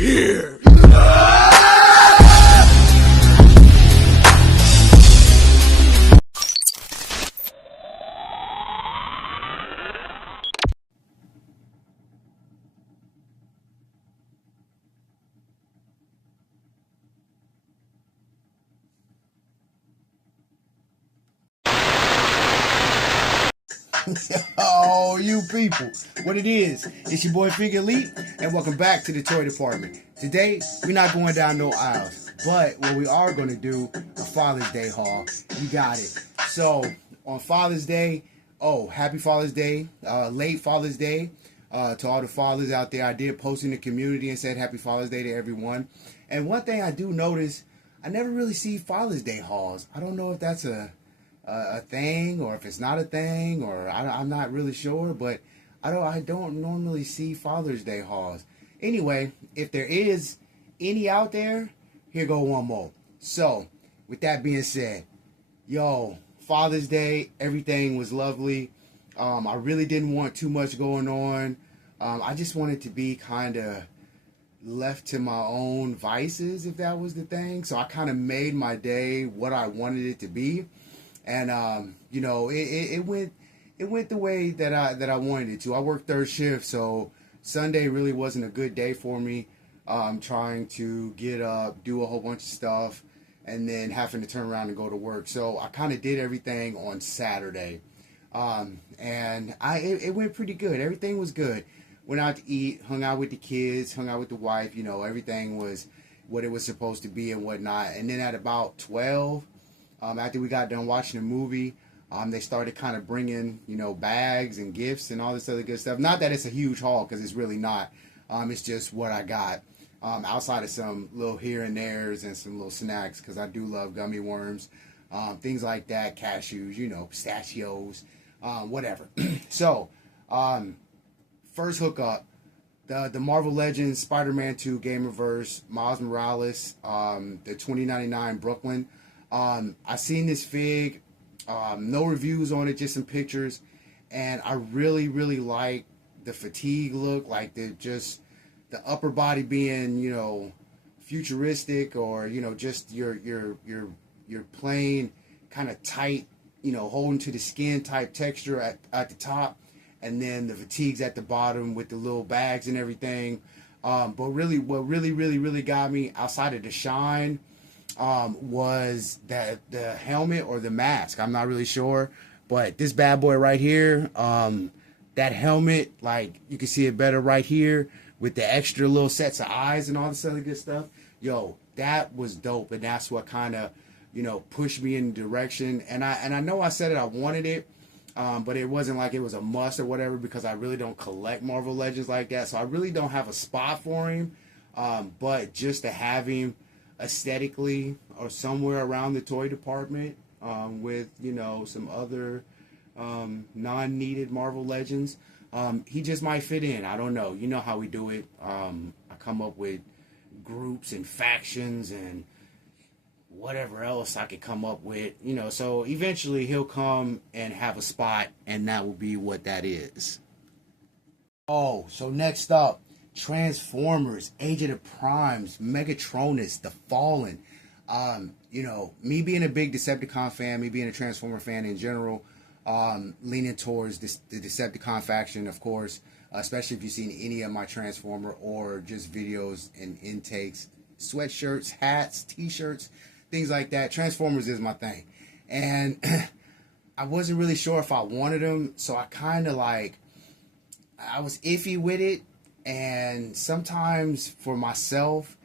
here. Oh, you people. What it is, it's your boy Figure Elite, and welcome back to the toy department. Today, we're not going down no aisles, but what we are going to do, a Father's Day haul. You got it. So, on Father's Day, happy Father's Day, late Father's Day, to all the fathers out there. I did post in the community and said happy Father's Day to everyone. And one thing I do notice, I never really see Father's Day hauls. I don't know if that's a thing or if it's not a thing, or I'm not really sure, but I don't normally see Father's Day hauls. Anyway, if there is any out there, here go one more. So with that being said, Father's Day, everything was lovely. I really didn't want too much going on. I just wanted to be kind of left to my own vices, if that was the thing. So I kind of made my day what I wanted it to be. And it went the way that I wanted it to. I worked third shift, so Sunday really wasn't a good day for me. Trying to get up, do a whole bunch of stuff, and then having to turn around and go to work. So I kind of did everything on Saturday, and it went pretty good. Everything was good. Went out to eat, hung out with the kids, hung out with the wife. Everything was what it was supposed to be and whatnot. And then at about 12. After we got done watching the movie, they started kind of bringing, bags and gifts and all this other good stuff. Not that it's a huge haul, because it's really not. It's just what I got. Outside of some little here and there's and some little snacks, because I do love gummy worms, things like that, cashews, pistachios, whatever. So, first hookup, the Marvel Legends Spider-Man 2 Gamerverse, Miles Morales, the 2099 Brooklyn. I seen this fig, no reviews on it, just some pictures, and I really, really like the fatigue look, like the upper body being, futuristic, or just your plain kind of tight, holding to the skin type texture at the top, and then the fatigues at the bottom with the little bags and everything. But really, what really got me outside of the shine was that the helmet or the mask. I'm not really sure, but this bad boy right here, that helmet, like you can see it better right here with the extra little sets of eyes and all this other good stuff. That was dope, and that's what kind of pushed me in the direction. And I know I said it, I wanted it, but it wasn't like it was a must or whatever, because I really don't collect Marvel Legends like that, so I really don't have a spot for him. But just to have him aesthetically or somewhere around the toy department, with some other non-needed Marvel Legends, he just might fit in. I don't know. You know how we do it. I come up with groups and factions and whatever else I could come up with, so eventually he'll come and have a spot, and that will be what that is. So next up, Transformers, Age of the Primes, Megatronus, The Fallen. Me being a big Decepticon fan, me being a Transformer fan in general, leaning towards the Decepticon faction, of course, especially if you've seen any of my Transformer or just videos and intakes, sweatshirts, hats, t-shirts, things like that. Transformers is my thing. And I wasn't really sure if I wanted them, so I kind of I was iffy with it. And sometimes for myself,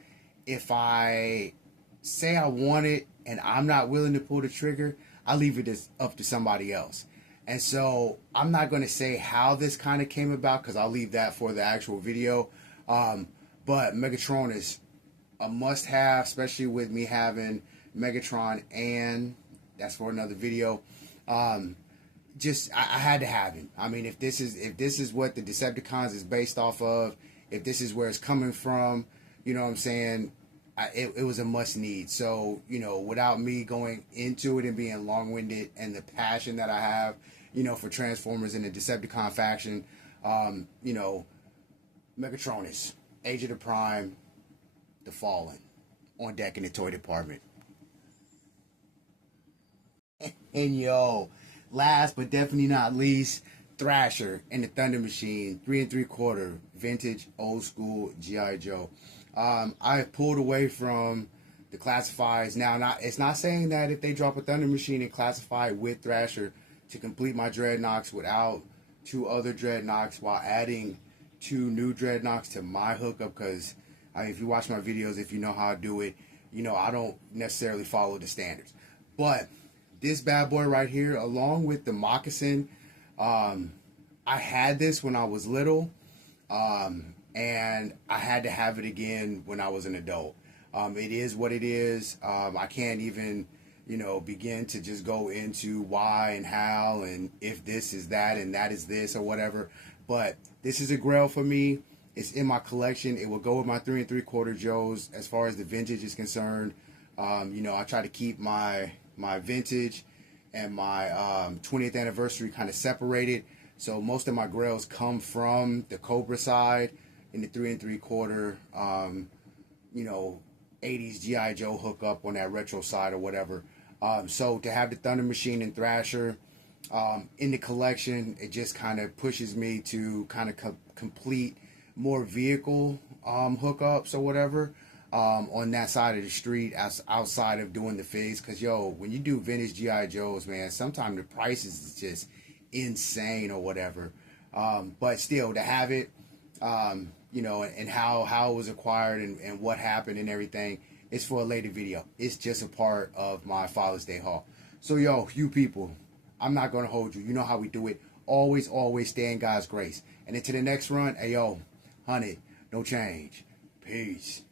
if I say I want it and I'm not willing to pull the trigger, I leave it up to somebody else. And so I'm not going to say how this kind of came about, because I'll leave that for the actual video. But Megatronus, a must-have, especially with me having Megatron, and that's for another video. I had to have him. I mean, if this is what the Decepticons is based off of, if this is where it's coming from, you know what I'm saying, it was a must need. So, without me going into it and being long-winded, and the passion that I have, for Transformers and the Decepticon faction, Megatronus, Age of the Prime, the Fallen on deck in the toy department. And yo, last but definitely not least, Thrasher and the Thunder Machine, 3 3/4 vintage old school GI Joe. I pulled away from the classifieds. Now, it's not saying that if they drop a Thunder Machine and classify with Thrasher to complete my Dreadnoks without 2 other Dreadnoks while adding 2 new Dreadnoks to my hookup, because I mean, if you watch my videos, if you know how I do it, you know I don't necessarily follow the standards. But this bad boy right here, along with the moccasin, I had this when I was little, and I had to have it again when I was an adult. It is what it is. I can't even, begin to just go into why and how and if this is that and that is this or whatever. But this is a grail for me. It's in my collection. It will go with my 3 3/4 Joes as far as the vintage is concerned. I try to keep my vintage and my 20th anniversary kind of separated. So most of my grails come from the Cobra side in the 3 3/4, 80s G.I. Joe hookup on that retro side or whatever. So to have the Thunder Machine and Thrasher in the collection, it just kind of pushes me to kind of complete more vehicle hookups or whatever on that side of the street outside of doing the figs. Because when you do vintage G.I. Joes, man, sometimes the prices is just insane or whatever. But still, to have it, and how it was acquired and what happened and everything, it's for a later video. It's just a part of my Father's Day haul. So you people, I'm not gonna hold you. You know how we do it. Always stay in God's grace. And into the next run, hey 100, no change. Peace.